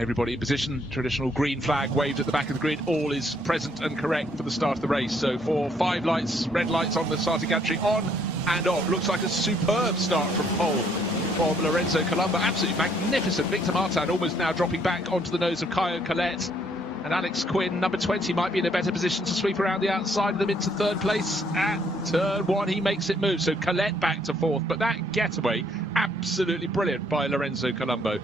Everybody in position, traditional green flag waved at the back of the grid. All is present and correct for the start of the race. So 5 lights, red lights on the starting gantry, on and off. Looks like a superb start from pole from Lorenzo Colombo. Absolutely magnificent. Victor Martin almost now dropping back onto the nose of Caio Collet. And Alex Quinn, number 20, might be in a better position to sweep around the outside of them into third place at turn 1. He makes it move. So Collet back to 4th. But that getaway, absolutely brilliant by Lorenzo Colombo.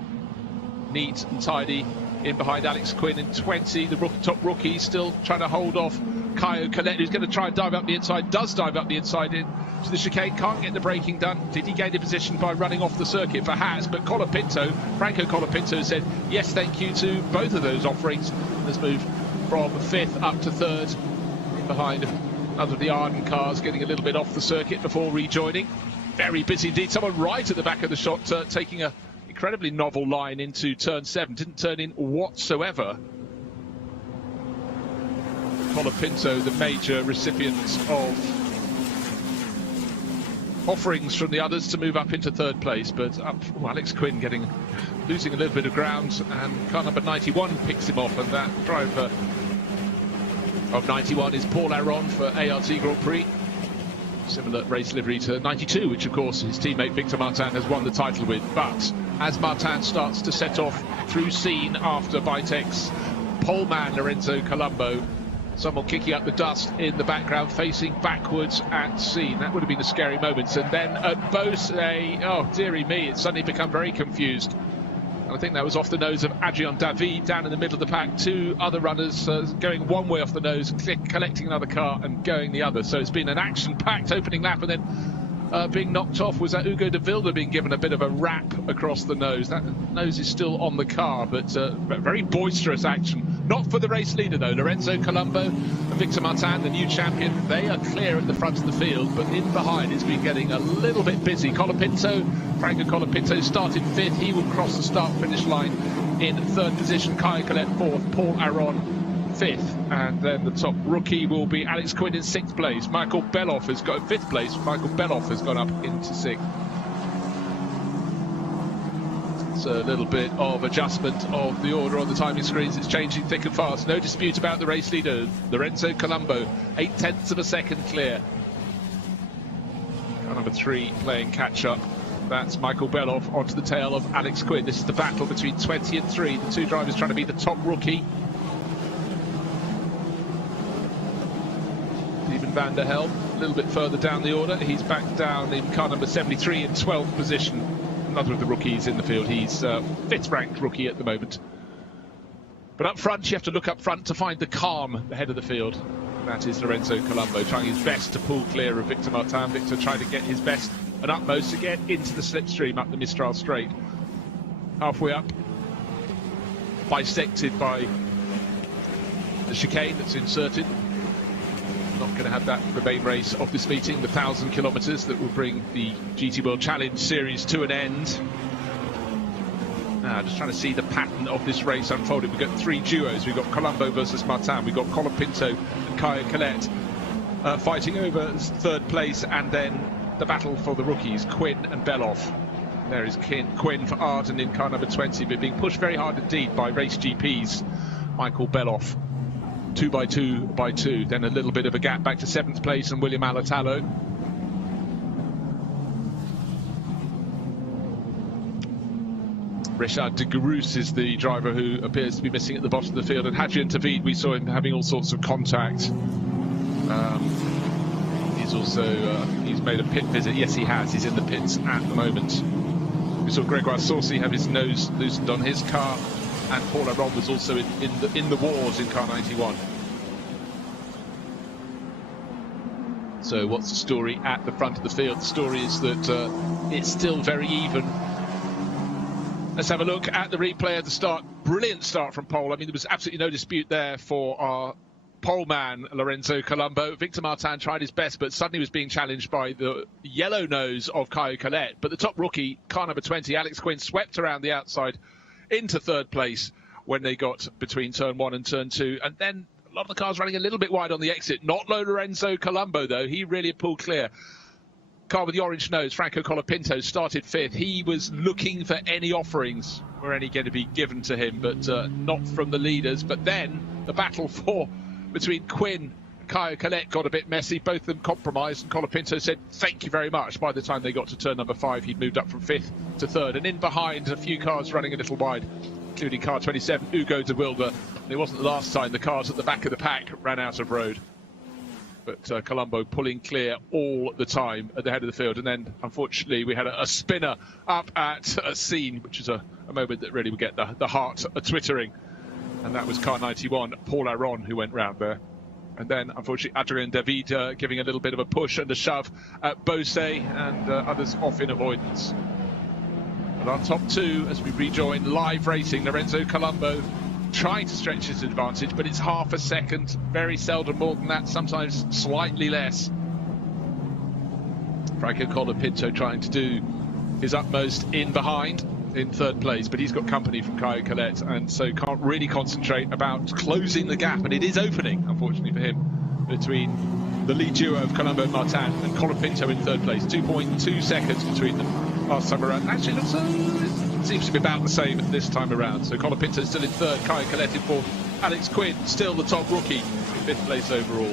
Neat and tidy in behind Alex Quinn in 20. The top rookie still trying to hold off Caio Collet, who's going to try and dive up the inside. Does dive up the inside into the chicane. Can't get the braking done. Did he gain a position by running off the circuit? Perhaps. But Franco Colapinto said yes, thank you to both of those offerings. Let's move from 5th up to 3rd. In behind other the Arden cars, getting a little bit off the circuit before rejoining. Very busy indeed. Someone right at the back of the shot taking a incredibly novel line into turn 7. Didn't turn in whatsoever. Colapinto, the major recipient of offerings from the others to move up into 3rd place, but Alex Quinn losing a little bit of ground, and car number 91 picks him off, and that driver of 91 is Paul Aron for ART Grand Prix. Similar race livery to 92, which of course his teammate Victor Martin has won the title with. But as Martin starts to set off through scene after Bitek's pole man Lorenzo Colombo, someone kicking up the dust in the background, facing backwards at scene. That would have been a scary moment. And then at Beauce, oh dearie me, it's suddenly become very confused. And I think that was off the nose of Adrian David down in the middle of the pack. 2 other runners going one way off the nose, collecting another car and going the other. So it's been an action-packed opening lap, and then being knocked off was Hugo de Vilde being given a bit of a wrap across the nose. That nose is still on the car, but very boisterous action. Not for the race leader, though. Lorenzo Colombo and Victor Martin, the new champion, they are clear at the front of the field, but in behind it's been getting a little bit busy. Franco Colapinto started 5th. He will cross the start-finish line in 3rd position. Caio Collet 4th. Paul Aron 5th. And then the top rookie will be Alex Quinn in 6th place. Michael Beloff has got 5th place. Michael Beloff has gone up into 6th. A little bit of adjustment of the order on the timing screens. It's changing thick and fast. No dispute about the race leader, Lorenzo Colombo, 0.8 of a second clear. Car number 3 playing catch up. That's Michael Beloff onto the tail of Alex Quinn. This is the battle between 20 and 3. The 2 drivers trying to be the top rookie. Steven van der Helm a little bit further down the order. He's back down in car number 73 in 12th position. Another of the rookies in the field. He's 5th ranked rookie at the moment. But up front, you have to look up front to find the calm ahead of the field. That is Lorenzo Colombo trying his best to pull clear of Victor Martin. Victor trying to get his best and utmost to get into the slipstream up the Mistral Straight. Halfway up, bisected by the chicane that's inserted. Not going to have that the main race of this meeting, the 1,000 kilometres that will bring the GT World Challenge Series to an end. Now, just trying to see the pattern of this race unfolding. We've got 3 duos. We've got Colombo versus Martin. We've got Colapinto and Caio Collet fighting over 3rd place, and then the battle for the rookies, Quinn and Beloff. There is Quinn for Arden in car number 20, but being pushed very hard indeed by race GPs. Michael Beloff. 2 by 2 by 2, then a little bit of a gap back to 7th place and William Alatallo. Ricard de Groos is the driver who appears to be missing at the bottom of the field, and Hadrian David, we saw him having all sorts of contact. He's made a pit visit. Yes, he has. He's in the pits at the moment. We saw Gregoire Saucy have his nose loosened on his car, and Paul Aron was also in the wars in car 91. So what's the story at the front of the field? The story is that it's still very even. Let's have a look at the replay of the start. Brilliant start from pole. I mean, there was absolutely no dispute there for our pole man, Lorenzo Colombo. Victor Martin tried his best, but suddenly was being challenged by the yellow nose of Caio Collet. But the top rookie, car number 20, Alex Quinn, swept around the outside into 3rd place when they got between turn 1 and turn 2. And then a lot of the cars running a little bit wide on the exit. Not Lorenzo Colombo, though. He really pulled clear. car with the orange nose, Franco Colapinto, started 5th. He was looking for any offerings, were any going to be given to him, but not from the leaders. But then the battle between Quinn and Caio Collet got a bit messy. Both of them compromised, and Colapinto said thank you very much. By the time they got to turn number 5, he'd moved up from 5th to 3rd, and in behind a few cars running a little wide, including car 27, Hugo de Wilde. It wasn't the last time the cars at the back of the pack ran out of road. But Colombo pulling clear all the time at the head of the field. And then, unfortunately, we had a spinner up at a scene, which is a moment that really would get the heart twittering. And that was car 91, Paul Aron, who went round there. And then, unfortunately, Adrien David giving a little bit of a push and a shove at Bose and others off in avoidance. And our top 2, as we rejoin live racing, Lorenzo Colombo trying to stretch his advantage, but it's half a second, very seldom more than that, sometimes slightly less. Franco Colapinto trying to do his utmost in behind in 3rd place, but he's got company from Caio Collet, and so can't really concentrate about closing the gap, and it is opening, unfortunately for him, between the lead duo of Colombo and Martin and Colapinto in 3rd place. 2.2 seconds between them last time around. Actually, looks it seems to be about the same this time around. So Colapinto still in 3rd, Caio Collet in 4th, Alex Quinn still the top rookie, 5th place overall.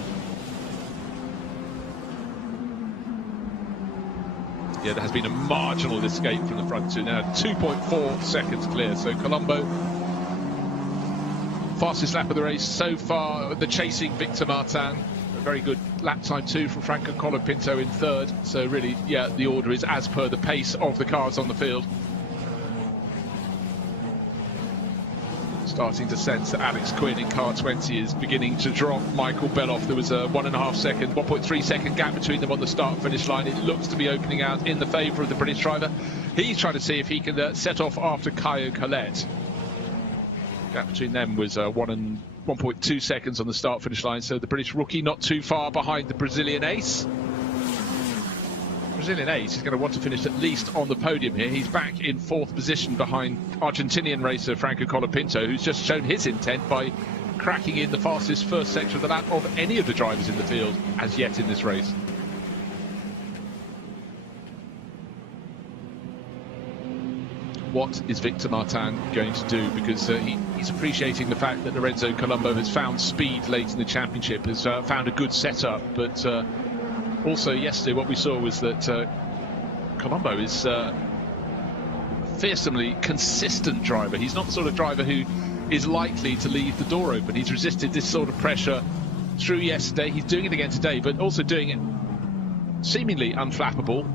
Yeah, there has been a marginal escape from the front 2 now, 2.4 seconds clear. So Colombo, fastest lap of the race so far, the chasing Victor Martin. A very good lap time too from Franco Colapinto in 3rd. So really, yeah, the order is as per the pace of the cars on the field. Starting to sense that Alex Quinn in car 20 is beginning to drop Michael Beloff. There was a 1.3 second gap between them on the start-finish line. It looks to be opening out in the favour of the British driver. He's trying to see if he can set off after Caio Collet. Gap between them was 1.2 seconds on the start-finish line, so the British rookie not too far behind the Brazilian ace. Brazilian ace is going to want to finish at least on the podium here. He's back in 4th position behind Argentinian racer Franco Colapinto, who's just shown his intent by cracking in the fastest first section of the lap of any of the drivers in the field as yet in this race. What is Victor Martin going to do? Because he's appreciating the fact that Lorenzo Colombo has found speed late in the championship, has found a good setup, but also yesterday what we saw was that Colombo is a fearsomely consistent driver. He's not the sort of driver who is likely to leave the door open. He's resisted this sort of pressure through yesterday. He's doing it again today, but also doing it seemingly unflappable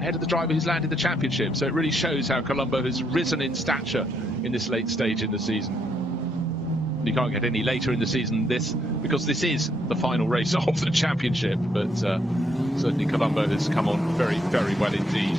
ahead of the driver who's landed the championship. So it really shows how Colombo has risen in stature in this late stage in the season. You can't get any later in the season than this, because this is the final race of the championship, but certainly Colombo has come on very, very well indeed.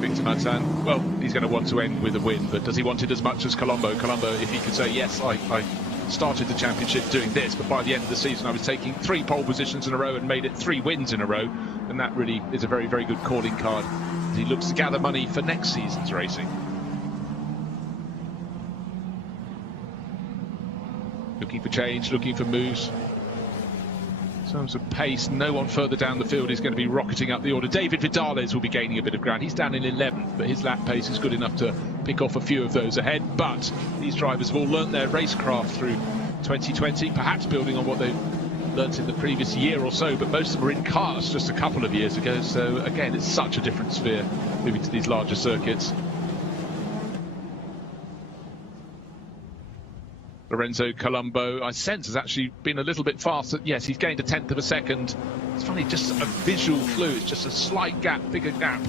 Victor Martin, well, he's going to want to end with a win, but does he want it as much as Colombo? Colombo, if he could say, yes, I started the championship doing this, but by the end of the season I was taking 3 pole positions in a row and made it 3 wins in a row, and that really is a very, very good calling card as he looks to gather money for next season's racing. Looking for change, looking for moves. In terms of pace, no one further down the field is going to be rocketing up the order. David Vidales will be gaining a bit of ground. He's down in 11th, but his lap pace is good enough to pick off a few of those ahead. But these drivers have all learnt their racecraft through 2020, perhaps building on what they've learnt in the previous year or so, but most of them were in cars just a couple of years ago. So again, it's such a different sphere moving to these larger circuits. Lorenzo Colombo, I sense, has actually been a little bit faster. Yes, he's gained 1/10 of a second. It's funny, just a visual clue. It's just a slight gap, bigger gap,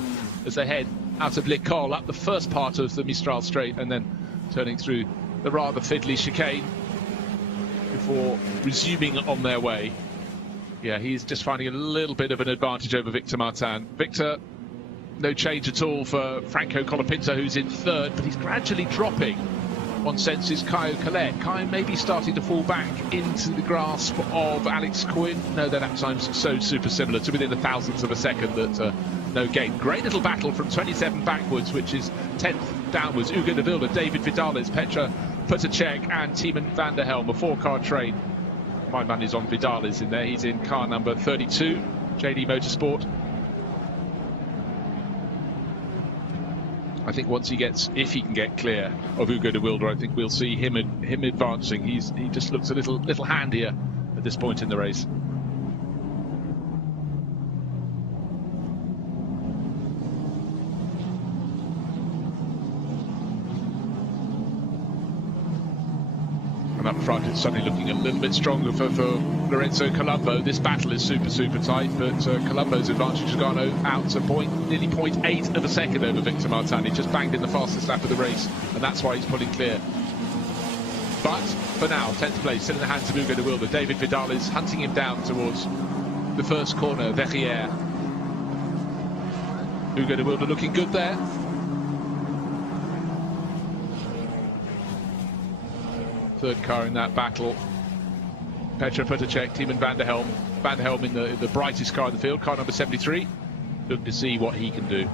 as they head out of L'École up the first part of the Mistral Straight and then turning through the rather fiddly chicane before resuming on their way. Yeah, he's just finding a little bit of an advantage over Victor Martin. Victor, no change at all for Franco Colapinto, who's in 3rd, but he's gradually dropping. One sense is Caio Collet. Caio may be starting to fall back into the grasp of Alex Quinn. No, their lap times so super similar to within 1,000th of a second that no gain. Great little battle from 27 backwards, which is 10th downwards. Hugo de Wilde, David Vidales, Petra Putacek and Tiemann van der Helm, a 4-car train. My money's on Vidales in there. He's in car number 32. JD Motorsport. I think once he gets, if he can get clear of Hugo de Wilde, I think we'll see him advancing. He just looks a little handier at this point in the race. And up front, it's suddenly looking a little bit stronger for Lorenzo Colombo. This battle is super tight, but Colombo's advantage has gone out to nearly 0.8 of a second over Victor Martin. He just banged in the fastest lap of the race, and that's why he's pulling clear. But for now, 10th place, still in the hands of Hugo de Wilde. David Vidales hunting him down towards the first corner, Verrières. Hugo de Wilde looking good there. Third car in that battle. Petra Putacek, Tiemann van der Helm. Van der Helm in the brightest car in the field, car number 73. Looking to see what he can do.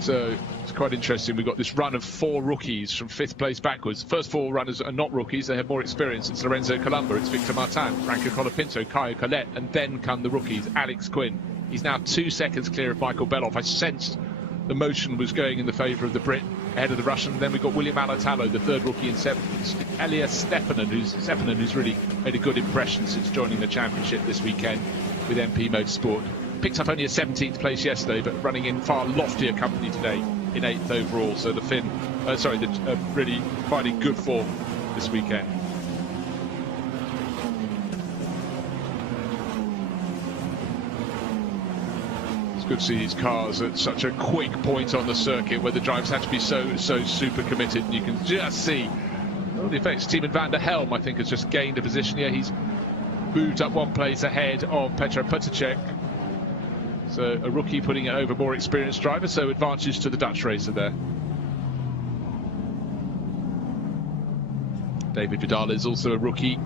So it's quite interesting. We've got this run of 4 rookies from 5th place backwards. First 4 runners are not rookies, they have more experience. It's Lorenzo Colombo, it's Victor Martin, Franco Colapinto, Caio Collet, and then come the rookies, Alex Quinn. He's now 2 seconds clear of Michael Beloff. I sensed the motion was going in the favour of the Brit ahead of the Russian. Then we've got William Alatalo, the 3rd rookie in 7th. Elias Stepanen, who's really made a good impression since joining the championship this weekend with MP Motorsport. Picked up only a 17th place yesterday, but running in far loftier company today in 8th overall. So the Finn, really finding good form this weekend. Good to see these cars at such a quick point on the circuit where the drivers had to be so super committed, and you can just see all the effects. Tiemann van der Helm, I think, has just gained a position here. He's moved up 1 place ahead of Petra Putacek. So a rookie putting it over more experienced driver, so advantage to the Dutch racer there. David Vidal is also a rookie.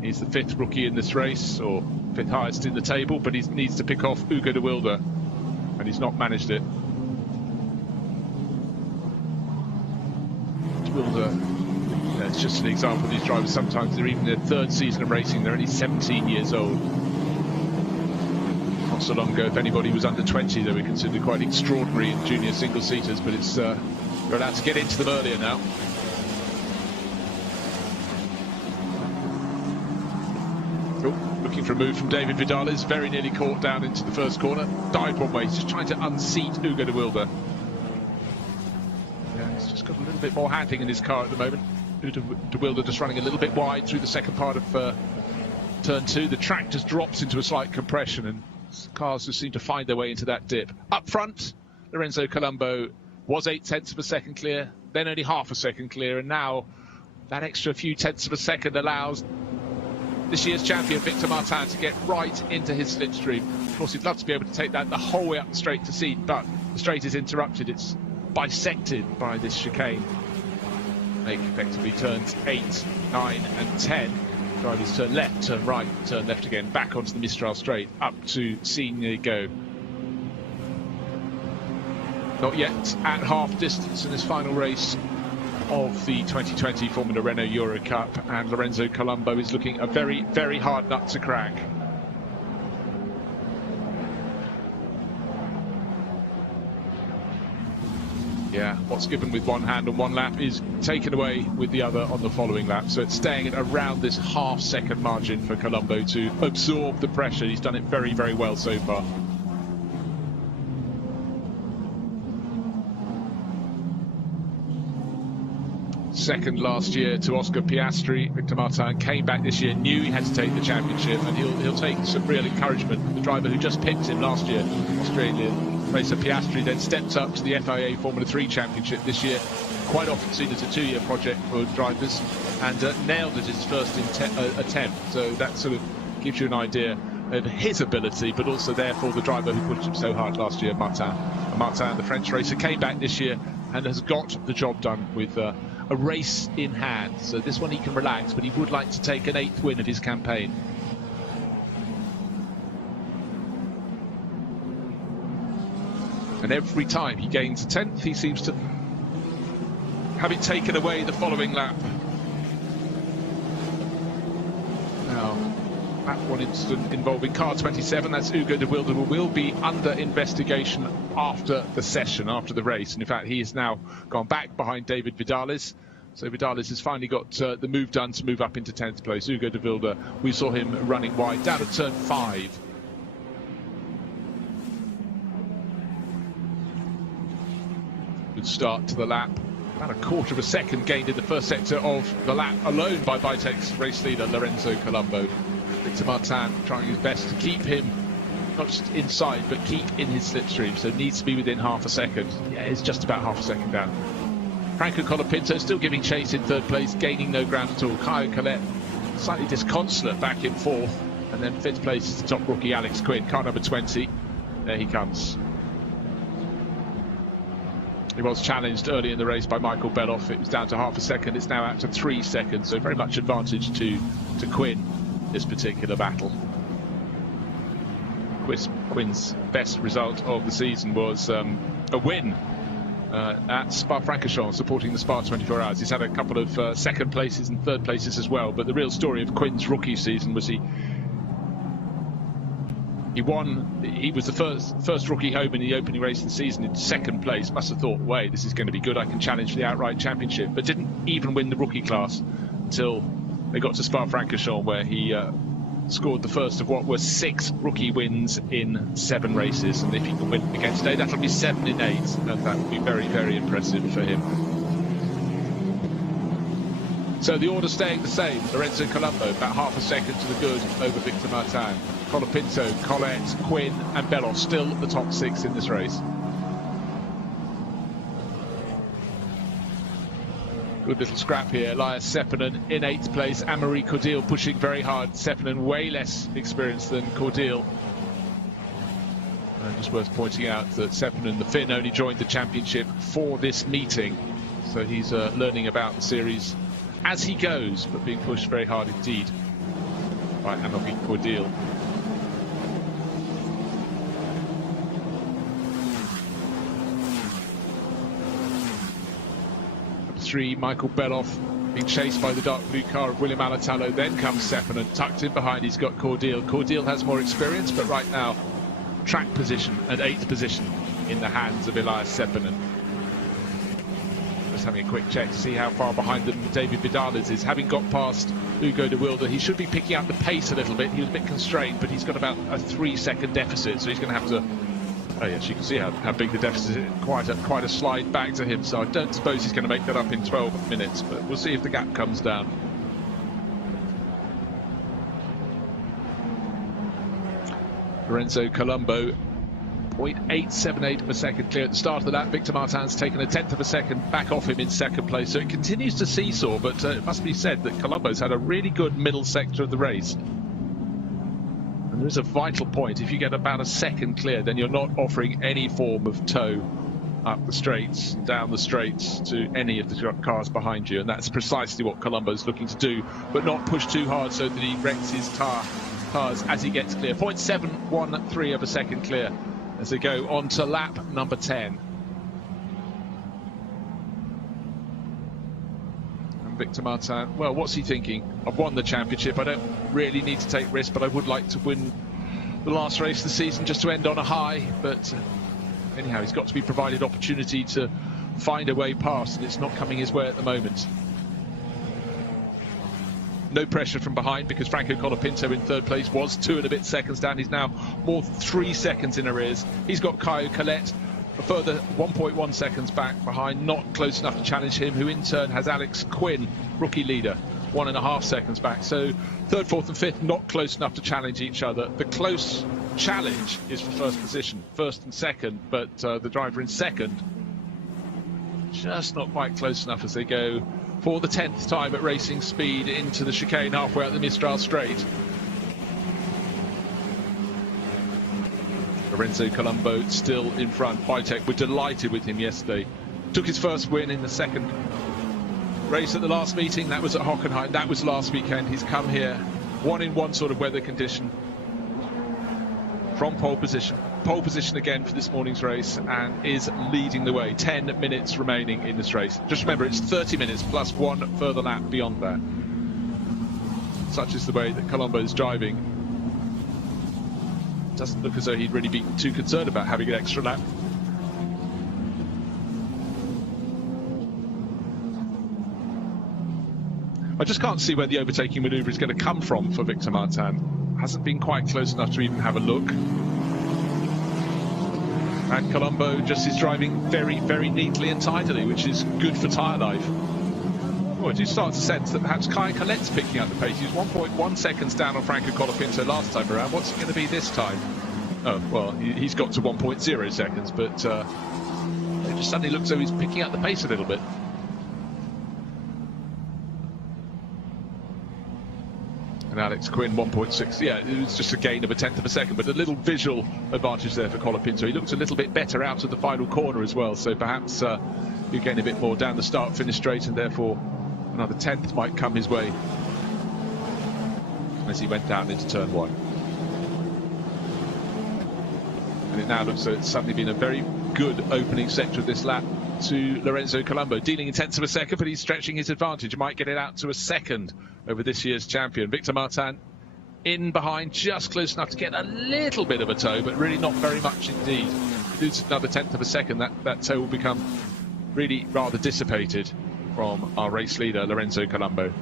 He's the 5th rookie in this race, or 5th highest in the table, but he needs to pick off Hugo de Wilde, and he's not managed it. De Wilde, it's just an example of these drivers. Sometimes they're even in their 3rd season of racing, they're only 17 years old. Not so long ago, if anybody was under 20, they were considered quite extraordinary in junior single-seaters, but it's you're allowed to get into them earlier now. Looking for a move from David Vidales, very nearly caught down into the first corner. Dived one way, he's just trying to unseat Hugo de Wilde. Yeah, he's just got a little bit more handling in his car at the moment. Hugo de Wilde just running a little bit wide through the second part of turn 2. The track just drops into a slight compression, and cars just seem to find their way into that dip. Up front, Lorenzo Colombo was 0.8 of a second clear, then only half a second clear, and now that extra few tenths of a second allows this year's champion Victor Martin to get right into his slipstream. Of course, he'd love to be able to take that the whole way up the straight to seed, but the straight is interrupted. It's bisected by this chicane. Make effectively turns 8, 9 and 10. Drivers turn left, turn right, turn left again, back onto the Mistral straight, up to Senior Go. Not yet at half distance in this final race of the 2020 Formula Renault Eurocup, and Lorenzo Colombo is looking a very hard nut to crack. Yeah, what's given with one hand on one lap is taken away with the other on the following lap, so it's staying at around this half-second margin for Colombo to absorb the pressure. He's done it very well so far. Second last year to Oscar Piastri. Victor Martin came back this year, knew he had to take the championship, and he'll take some real encouragement from the driver who just pipped him last year, Australian racer Piastri. Then stepped up to the FIA Formula 3 championship this year, quite often seen as a 2-year project for drivers, and nailed it his first attempt. So that sort of gives you an idea of his ability, but also therefore the driver who pushed him so hard last year, Martin. And Martin, the French racer, came back this year and has got the job done with a race in hand. So this one he can relax, but he would like to take an 8th win of his campaign. And every time he gains a 10th, he seems to have it taken away the following lap. that one incident involving car 27, that's Hugo de Wilde, will be under investigation after the session, after the race. And in fact, he has now gone back behind David Vidales. So Vidales has finally got the move done to move up into 10th place. Hugo de Wilde, we saw him running wide down at turn 5. Good start to the lap. About a quarter of a second gained in the first sector of the lap alone by Vitek's race leader Lorenzo Colombo. Victor Martin trying his best to keep him not just inside but keep in his slipstream, so needs to be within half a second. Yeah, it's just about half a second down. Franco Colapinto still giving chase in 3rd place, gaining no ground at all. Caio Collet slightly disconsolate back in 4th, and then 5th place is the top rookie Alex Quinn, car number 20. There he comes. He was challenged early in the race by Michael Beloff. It was down to half a second. It's now out to 3 seconds. So very much advantage to Quinn, this particular battle. Quinn's best result of the season was a win at Spa-Francorchamps, supporting the Spa 24 Hours. He's had a couple of 2nd places and 3rd places as well. But the real story of Quinn's rookie season was he won. He was the first rookie home in the opening race of the season in 2nd place. Must have thought, wait, this is going to be good. I can challenge for the outright championship. But didn't even win the rookie class until they got to Spa-Francorchamps, where he scored the first of what were 6 rookie wins in 7 races. And if he can win again today, that'll be 7 in 8. And that would be very, very impressive for him. So the order staying the same. Lorenzo Colombo about half a second to the good over Victor Martin. Colapinto, Collet, Quinn and Beloff still the top 6 in this race. Good little scrap here. Elias Seppänen in 8th place. Amaury Cordeel pushing very hard. Seppänen way less experienced than Cordeel. And just worth pointing out that Seppänen, the Finn, only joined the championship for this meeting. So he's learning about the series as he goes, but being pushed very hard indeed by Amaury Cordeel. 3, Michael Beloff being chased by the dark blue car of William Alatalo. Then comes Seppänen, tucked in behind. He's got Cordeel. Cordeel has more experience, but right now track position and 8th position in the hands of Elias Seppänen. Just having a quick check to see how far behind them David Vidales is. Having got past Hugo de Wilde, he should be picking up the pace a little bit. He was a bit constrained, but he's got about a 3-second deficit, so he's going to have to... Oh yes, you can see how big the deficit is. Quite a slide back to him, so I don't suppose he's going to make that up in 12 minutes, but we'll see if the gap comes down. Lorenzo Colombo, 0.878 of a second clear at the start of the lap. Victor Martin's taken a 10th of a second back off him in 2nd place, so it continues to seesaw, but it must be said that Colombo's had a really good middle sector of the race. And there is a vital point. If you get about a second clear, then you're not offering any form of tow up the straights, down the straights to any of the cars behind you. And that's precisely what Colombo's looking to do, but not push too hard so that he wrecks his tires as he gets clear. 0.713 of a second clear as they go on to lap number 10. Victor Martin, well, what's he thinking? I've won the championship. I don't really need to take risks, but I would like to win the last race of the season just to end on a high. But anyhow, he's got to be provided opportunity to find a way past, and it's not coming his way at the moment. No pressure from behind because Franco Colapinto in 3rd place was 2 and a bit seconds down. He's now more than 3 seconds in arrears. He's got Caio Collet a further 1.1 seconds back behind, not close enough to challenge him, who in turn has Alex Quinn, rookie leader, 1.5 seconds back. So 3rd, 4th and 5th not close enough to challenge each other. The close challenge is for 1st position, 1st and 2nd, but the driver in 2nd just not quite close enough as they go for the 10th time at racing speed into the chicane halfway up the Mistral Straight. Lorenzo Colombo still in front. Vitek were delighted with him yesterday. Took his first win in the 2nd race at the last meeting. That was at Hockenheim. That was last weekend. He's come here 1-in-1 sort of weather condition from pole position. Pole position again for this morning's race and is leading the way. 10 minutes remaining in this race. Just remember, it's 30 minutes plus 1 further lap beyond that. Such is the way that Colombo is driving. doesn't look as though he'd really be too concerned about having an extra lap. I just can't see where the overtaking manoeuvre is going to come from for Victor Martin. Hasn't been quite close enough to even have a look. And Colombo just is driving very, very neatly and tidily, which is good for tyre life. Well, I do start to sense that perhaps Kai Collette's picking up the pace. He was 1.1 seconds down on Franco Colapinto last time around. What's it going to be this time? Oh, well, he's got to 1.0 seconds, but it just suddenly looks as though he's picking up the pace a little bit. And Alex Quinn 1.6. Yeah, it was just a gain of a tenth of a second, but a little visual advantage there for Colapinto. He looked a little bit better out of the final corner as well, so perhaps you gain a bit more down the start-finish straight, and therefore another tenth might come his way as he went down into turn one. And it now looks as though it's suddenly been a very good opening sector of this lap to Lorenzo Colombo, dealing in tenths of a second, but he's stretching his advantage. He might get it out to a second over this year's champion. Victor Martin in behind, just close enough to get a little bit of a toe, but really not very much indeed. If he loses another tenth of a second, that toe will become really rather dissipated from our race leader, Lorenzo Colombo.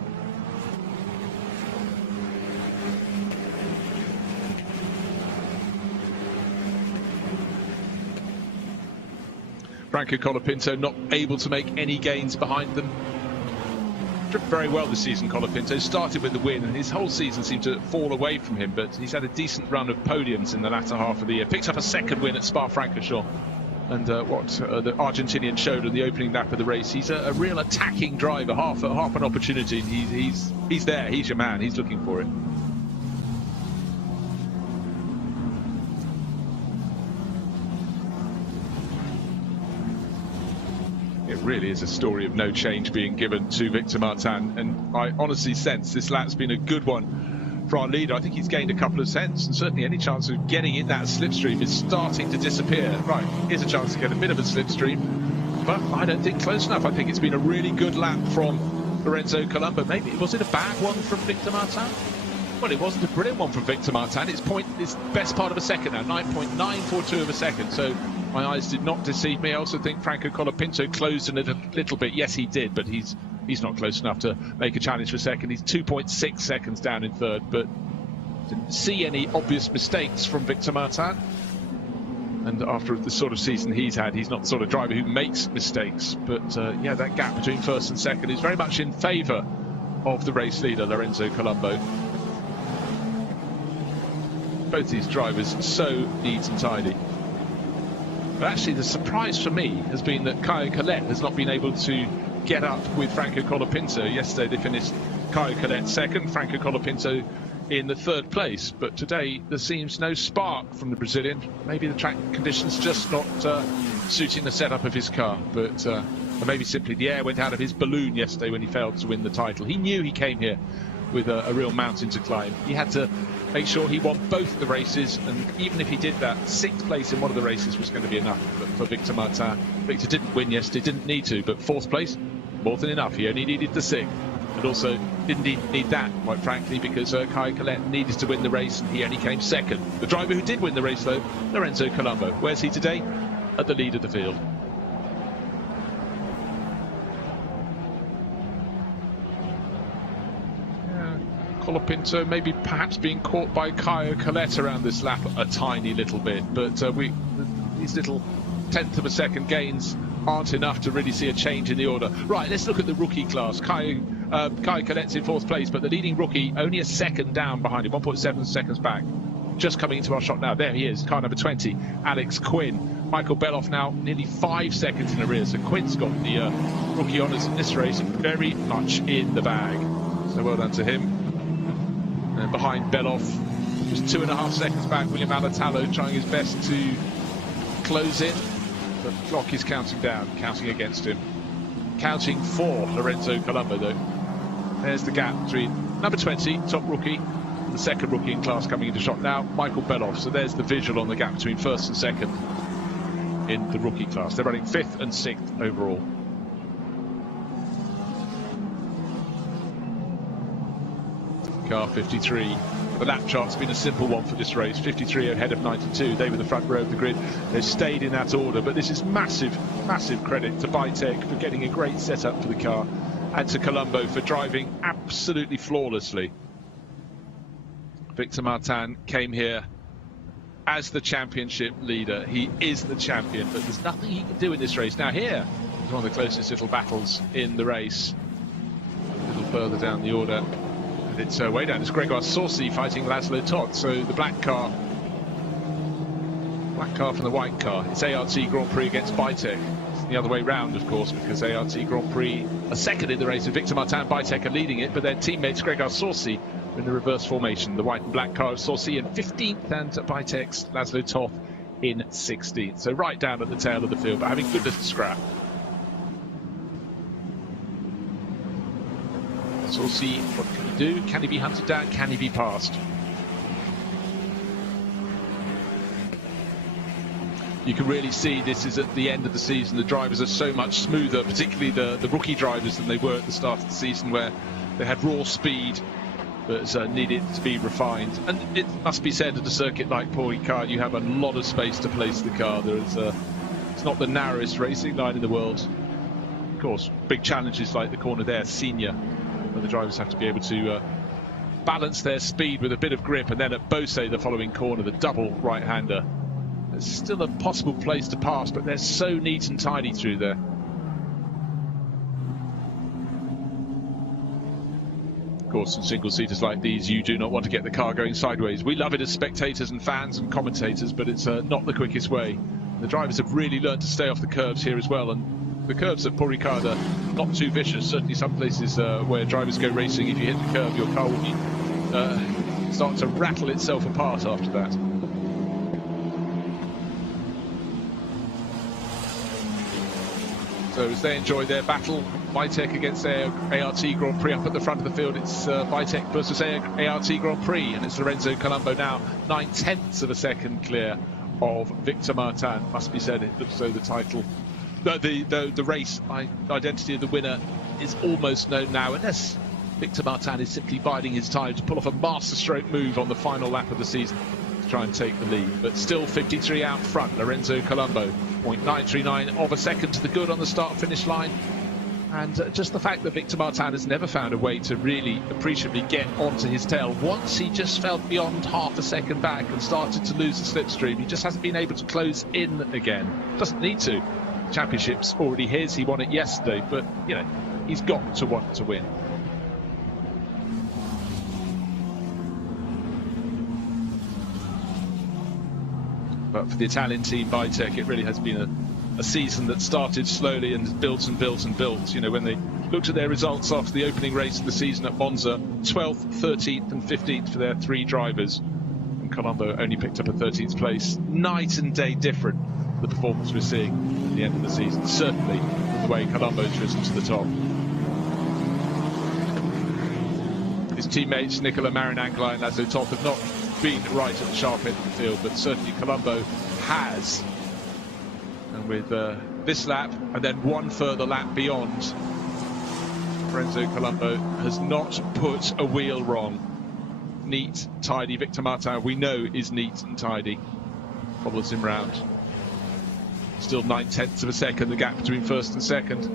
Franco Colapinto not able to make any gains behind them. Driven very well this season, Colapinto. Started with the win, and his whole season seemed to fall away from him, but he's had a decent run of podiums in the latter half of the year. Picked up a second win at Spa-Francorchamps. And what the Argentinian showed in the opening lap of the race, he's a real attacking driver, half an opportunity. He's there, he's your man, he's looking for it. It really is a story of no change being given to Victor Martin, and I honestly sense this lap's been a good one for our leader. I think he's gained a couple of cents, and certainly any chance of getting in that slipstream is starting to disappear. Right, here's a chance to get a bit of a slipstream, but I don't think close enough. I think it's been a really good lap from Lorenzo Colombo. Maybe, was it a bad one from Victor Martin? Well, it wasn't a brilliant one from Victor Martin. It's best part of a second now, 9.942 of a second. So my eyes did not deceive me. I also think Franco Colapinto closed in a little bit. Yes, he did, but he's not close enough to make a challenge for second. He's 2.6 seconds down in third, but didn't see any obvious mistakes from Victor Martin. And after the sort of season he's had, he's not the sort of driver who makes mistakes. But yeah, that gap between first and second is very much in favour of the race leader, Lorenzo Colombo. Both these drivers so neat and tidy. But actually the surprise for me has been that Kai Collette has not been able to get up with Franco Colapinto. Yesterday they finished Kai Collette second, Franco Colapinto in the third place. But today there seems no spark from the Brazilian. Maybe the track conditions just not suiting the setup of his car. But or maybe simply the air went out of his balloon yesterday when he failed to win the title. He knew he came here with a real mountain to climb. He had to make sure he won both the races, and even if he did that, sixth place in one of the races was going to be enough for Victor Martin. Victor didn't win yesterday, didn't need to, but fourth place, more than enough. He only needed the sixth, and also didn't need that, quite frankly, because Kai Collette needed to win the race, and he only came second. The driver who did win the race, though, Lorenzo Colombo. Where's he today? At the lead of the field. Colapinto maybe perhaps being caught by Kai Collette around this lap a tiny little bit, but these little tenth of a second gains aren't enough to really see a change in the order. Right, let's look at the rookie class. Kai Collette's in fourth place, but the leading rookie only a second down behind him, 1.7 seconds back. Just coming into our shot now. There he is, car number 20, Alex Quinn. Michael Beloff now nearly 5 seconds in arrears, so Quinn's got the rookie honours in this race very much in the bag. So well done to him. And behind Beloff, just 2.5 seconds back, William Alatallo trying his best to close in. The clock is counting down, counting against him. Counting for Lorenzo Colombo, though. There's the gap between number 20, top rookie, and the second rookie in class coming into shot now, Michael Beloff. So there's the visual on the gap between first and second in the rookie class. They're running 5th and 6th overall. Car 53, The lap chart's been a simple one for this race. 53 ahead of 92. They were the front row of the grid. They've stayed in that order. But this is massive, massive credit to Bytek for getting a great setup for the car, and to Colombo for driving absolutely flawlessly. Victor Martin came here as the championship leader. He is the champion, but there's nothing he can do in this race. Now here is one of the closest little battles in the race. A little further down the order. And it's way down. It's Gregor Saucy fighting Laszlo Toth. So the black car from the white car. It's ART Grand Prix against Bytek. It's the other way round, of course, because ART Grand Prix are second in the race, and Victor Martin and Bytek are leading it, but their teammates Gregor Saucy are in the reverse formation. The white and black car of Saucy in 15th, and Bytek's Laszlo Toth in 16th. So right down at the tail of the field, but having good little scrap. Saucy, what can he do? Can he be hunted down? Can he be passed? You can really see this is at the end of the season. The drivers are so much smoother, particularly the rookie drivers, than they were at the start of the season, where they had raw speed but needed to be refined. And it must be said, at a circuit like Paul Ricard, you have a lot of space to place the car. There is it's not the narrowest racing line in the world. Of course, big challenges like the corner there, Senior, where the drivers have to be able to balance their speed with a bit of grip. And then at Beausset, the following corner, the double right-hander. It's still a possible place to pass, but they're so neat and tidy through there. Of course, in single-seaters like these, you do not want to get the car going sideways. We love it as spectators and fans and commentators, but it's not the quickest way. The drivers have really learned to stay off the curves here as well, and the curves at Paul Ricard are not too vicious. Certainly some places where drivers go racing, if you hit the curve, your car will start to rattle itself apart after that. So as they enjoy their battle, Bytek against ART Grand Prix up at the front of the field, it's Bytek versus ART Grand Prix, and it's Lorenzo Colombo now 9/10 of a second clear of Victor Martin. Must be said, it looks as though the title, the race identity of the winner is almost known now, unless Victor Martin is simply biding his time to pull off a masterstroke move on the final lap of the season to try and take the lead. But still 53 out front, Lorenzo Colombo. 0.939 of a second to the good on the start-finish line. And just the fact that Victor Martin has never found a way to really appreciably get onto his tail. Once he just fell beyond half a second back and started to lose the slipstream, he just hasn't been able to close in again. Doesn't need to. The championship's already his. He won it yesterday, but you know, he's got to want to win. But for the Italian team, Bytek, it really has been a season that started slowly and built and built and built. You know, when they looked at their results after the opening race of the season at Monza, 12th, 13th and 15th for their three drivers. And Colombo only picked up a 13th place. Night and day different, the performance we're seeing at the end of the season. Certainly the way Colombo's risen to the top. His teammates, Nicola Marinangeli and Laszlo Toth, have not been right at the sharp end of the field, but certainly Colombo has. And with this lap and then one further lap beyond, Lorenzo Colombo has not put a wheel wrong. Neat, tidy. Victor Martin, we know, is neat and tidy. Follows him round. Still 9/10 of a second, the gap between first and second.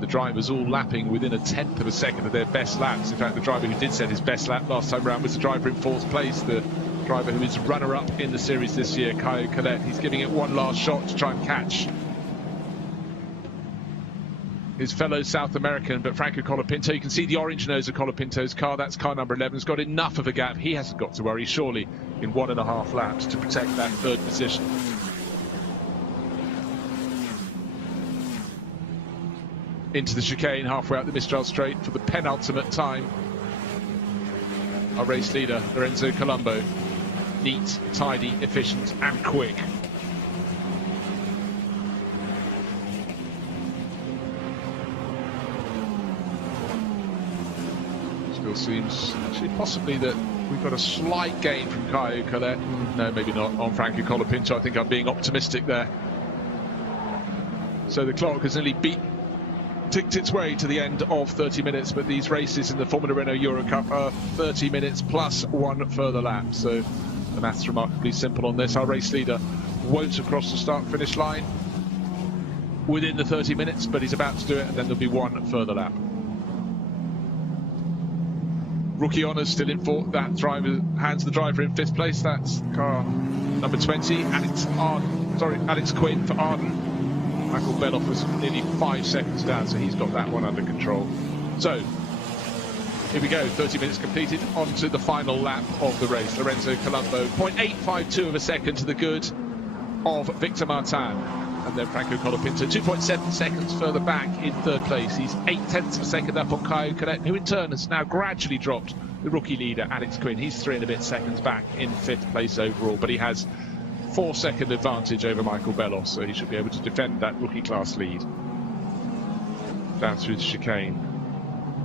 The drivers all lapping within 1/10 of a second of their best laps. In fact, the driver who did set his best lap last time around was the driver in fourth place, the driver who is runner-up in the series this year, Caio Collet. He's giving it one last shot to try and catch his fellow South American, but Franco Colapinto. You can see the orange nose of Colapinto's car. That's car number 11. Has got enough of a gap. He hasn't got to worry, surely, in 1.5 laps to protect that third position. Into the chicane, halfway up the Mistral Straight for the penultimate time. Our race leader, Lorenzo Colombo. Neat, tidy, efficient and quick. Still seems, actually, possibly that we've got a slight gain from Caio Collet. No, maybe not, on Franco Colapinto. I think I'm being optimistic there. So the clock has nearly beaten ticked its way to the end of 30 minutes, but these races in the Formula Renault Eurocup are 30 minutes plus one further lap, so the maths remarkably simple on this. Our race leader won't cross the start-finish line within the 30 minutes, but he's about to do it, and then there'll be one further lap. Rookie honours still in fourth. That driver hands the driver in fifth place. That's car number 20, Alex Quinn for Arden. Michael Beloff was nearly 5 seconds down, so he's got that one under control. So, here we go, 30 minutes completed, on to the final lap of the race. Lorenzo Colombo, 0.852 of a second to the good of Victor Martin. And then Franco Colapinto, 2.7 seconds further back in third place. He's 0.8 of a second up on Caio Collet, who in turn has now gradually dropped the rookie leader, Alex Quinn. He's 3 and a bit seconds back in fifth place overall, but he has 4-second advantage over Michael Beloff, so he should be able to defend that rookie class lead. Down through the chicane,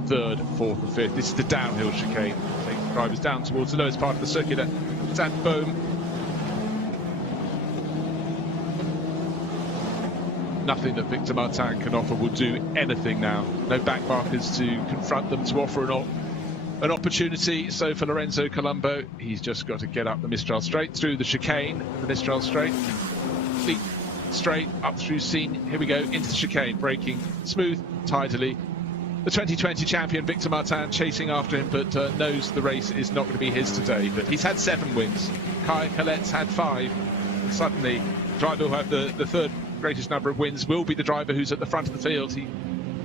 third, fourth and fifth. This is the downhill chicane, takes the drivers down towards the lowest part of the circuit at Zandboom. Nothing that Victor Martin can offer will do anything now. No back markers to confront them, to offer an opportunity. So for Lorenzo Colombo, he's just got to get up the Mistral Straight, through the chicane, the Mistral Straight, complete straight up through Scene. Here we go, into the chicane, braking smooth, tidily. The 2020 champion Victor Martin chasing after him, but knows the race is not going to be his today. But he's had 7 wins. Caio Collet's had 5. And suddenly, the driver who had the third greatest number of wins will be the driver who's at the front of the field. He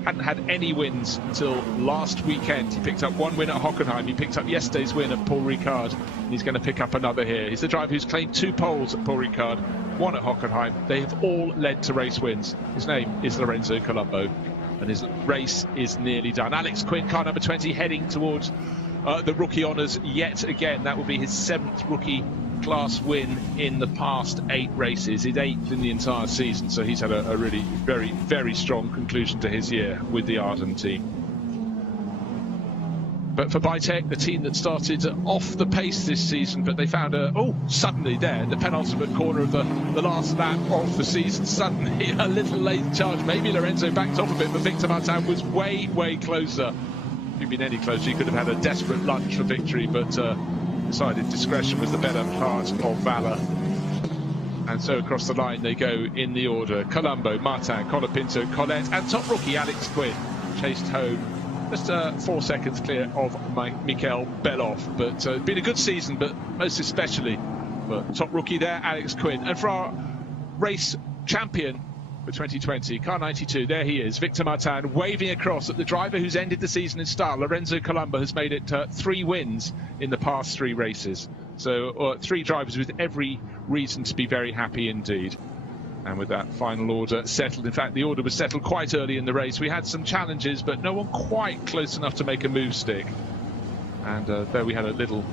hadn't had any wins until last weekend. He picked up 1 win at Hockenheim. He picked up yesterday's win at Paul Ricard, and he's going to pick up another here. He's the driver who's claimed 2 poles at Paul Ricard, 1 at Hockenheim. They have all led to race wins. His name is Lorenzo Colombo, and his race is nearly done. Alex Quinn, car number 20, heading towards the rookie honours yet again. That will be his 7th rookie class win in the past 8 races, his 8th in the entire season, so he's had a really very, very strong conclusion to his year with the Arden team. But for Bytec, the team that started off the pace this season, but they found suddenly there, the penultimate corner of the last lap of the season, suddenly a little late charge. Maybe Lorenzo backed off a bit, but Victor Martin was way, way closer. If he'd been any closer, he could have had a desperate lunge for victory, but decided discretion was the better part of valour. And so across the line they go in the order. Colombo, Martin, Colapinto, Collet, and top rookie Alex Quinn chased home just 4 seconds clear of Michael Beloff. But it's been a good season, but most especially for top rookie there, Alex Quinn. And for our race champion for 2020, car 92, there he is, Victor Martin, waving across at the driver who's ended the season in style. Lorenzo Colombo has made it 3 wins in the past 3 races. So 3 drivers with every reason to be very happy indeed. And with that final order settled, in fact the order was settled quite early in the race. We had some challenges, but no one quite close enough to make a move stick. And there we had a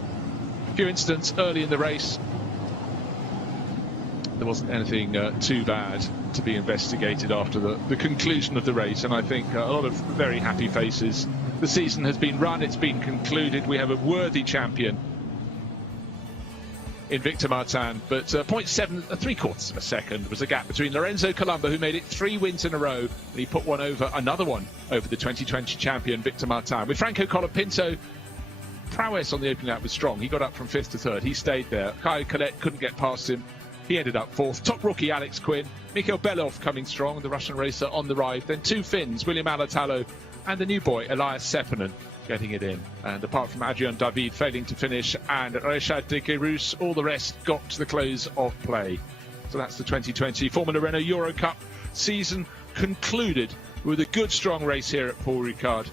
few incidents early in the race. There wasn't anything too bad to be investigated after the conclusion of the race, and I think a lot of very happy faces. The season has been run, it's been concluded. We have a worthy champion in Victor Martin, but 0.775 of a second was the gap between Lorenzo Colombo, who made it 3 wins in a row, and he put another one over the 2020 champion Victor Martin. With Franco Colapinto, prowess on the opening lap was strong. He got up from 5th to 3rd. He stayed there. Caio Collet couldn't get past him. He ended up 4th. Top rookie Alex Quinn. Michael Beloff coming strong, the Russian racer on the ride. Then 2 Finns, William Alatalo and the new boy, Elias Seppänen, getting it in. And apart from Adrian David failing to finish and Ricard de Guerus, all the rest got to the close of play. So that's the 2020 Formula Renault Eurocup season concluded with a good, strong race here at Paul Ricard.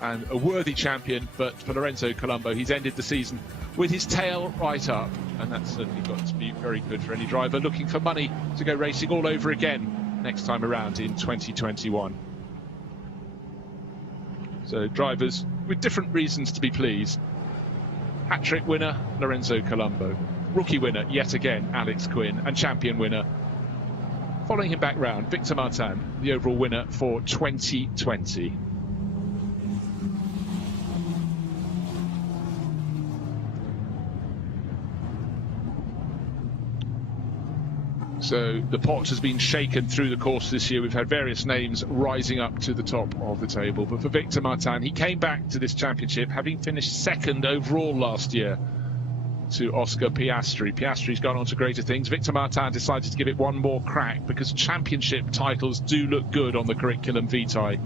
And a worthy champion, but for Lorenzo Colombo, he's ended the season with his tail right up, and that's certainly got to be very good for any driver looking for money to go racing all over again next time around in 2021. So drivers with different reasons to be pleased. Hat-trick winner, Lorenzo Colombo. Rookie winner, yet again, Alex Quinn. And champion winner, following him back round, Victor Martin, the overall winner for 2020. So the pot has been shaken through the course this year. We've had various names rising up to the top of the table. But for Victor Martin, he came back to this championship having finished second overall last year to Oscar Piastri. Piastri's gone on to greater things. Victor Martin decided to give it one more crack because championship titles do look good on the curriculum vitae.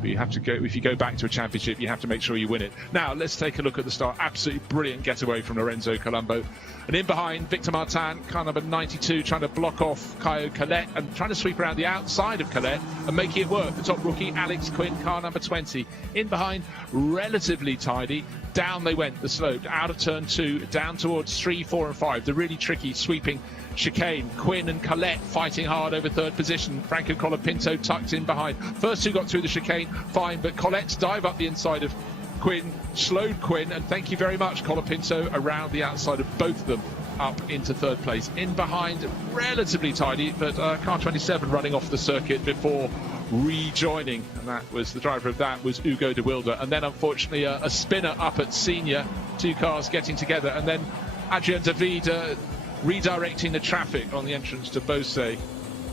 But you have to go, if you go back to a championship, you have to make sure you win it. Now, let's take a look at the start. Absolutely brilliant getaway from Lorenzo Colombo. And in behind, Victor Martin, car number 92, trying to block off Caio Collet and trying to sweep around the outside of Collet and making it work. The top rookie, Alex Quinn, car number 20. In behind, relatively tidy. Down they went, the slope, out of turn 2, down towards 3, 4 and 5. The really tricky sweeping chicane. Quinn and Collet fighting hard over third position. Franco Colapinto tucked in behind. First two got through the chicane, fine, but Collet's dive up the inside of Quinn slowed Quinn, and thank you very much, Colapinto, around the outside of both of them up into third place. In behind, relatively tidy, but car 27 running off the circuit before rejoining, and that was the driver of that was Hugo de Wilde. And then unfortunately a spinner up at senior, two cars getting together, and then Adrien David redirecting the traffic on the entrance to Beausset.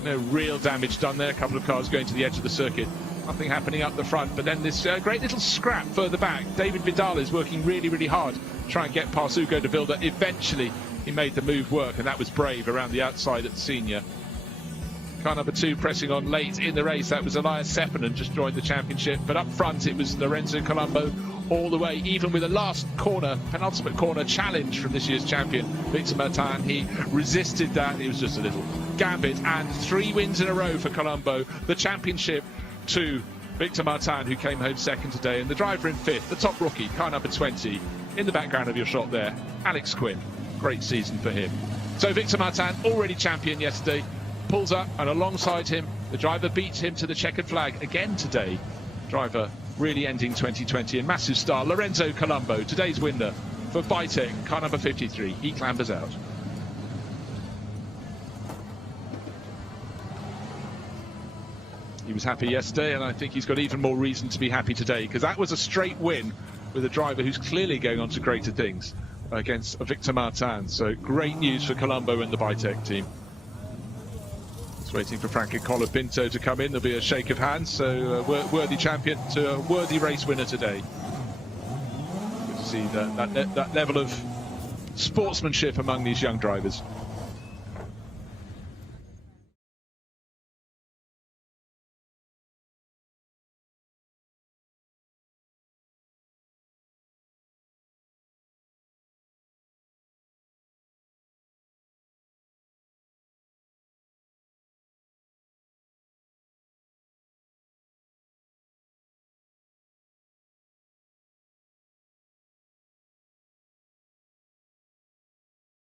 No real damage done there, a couple of cars going to the edge of the circuit. Nothing happening up the front, but then this great little scrap further back. David Vidales working really, really hard to try and get past Hugo de Wilde. Eventually, he made the move work, and that was brave around the outside at senior. Car number 2 pressing on late in the race. That was Elias Sepinen, just joined the championship. But up front, it was Lorenzo Colombo all the way, even with a last corner, penultimate corner challenge from this year's champion, Victor Martin. He resisted that. It was just a little gambit, and 3 wins in a row for Colombo. The championship to Victor Martin, who came home second today, and the driver in 5th, the top rookie, car number 20, in the background of your shot there, Alex Quinn. Great season for him. So Victor Martin, already champion yesterday, pulls up, and alongside him, the driver beats him to the checkered flag again today. Driver really ending 2020 in massive style, Lorenzo Colombo, today's winner for Bytec, car number 53. He clambers out. He was happy yesterday, and I think he's got even more reason to be happy today, because that was a straight win with a driver who's clearly going on to greater things against Victor Martin. So great news for Colombo and the Bytec team. Just waiting for Franco Colapinto to come in. There'll be a shake of hands. So worthy champion to a worthy race winner today. Good to see that level of sportsmanship among these young drivers.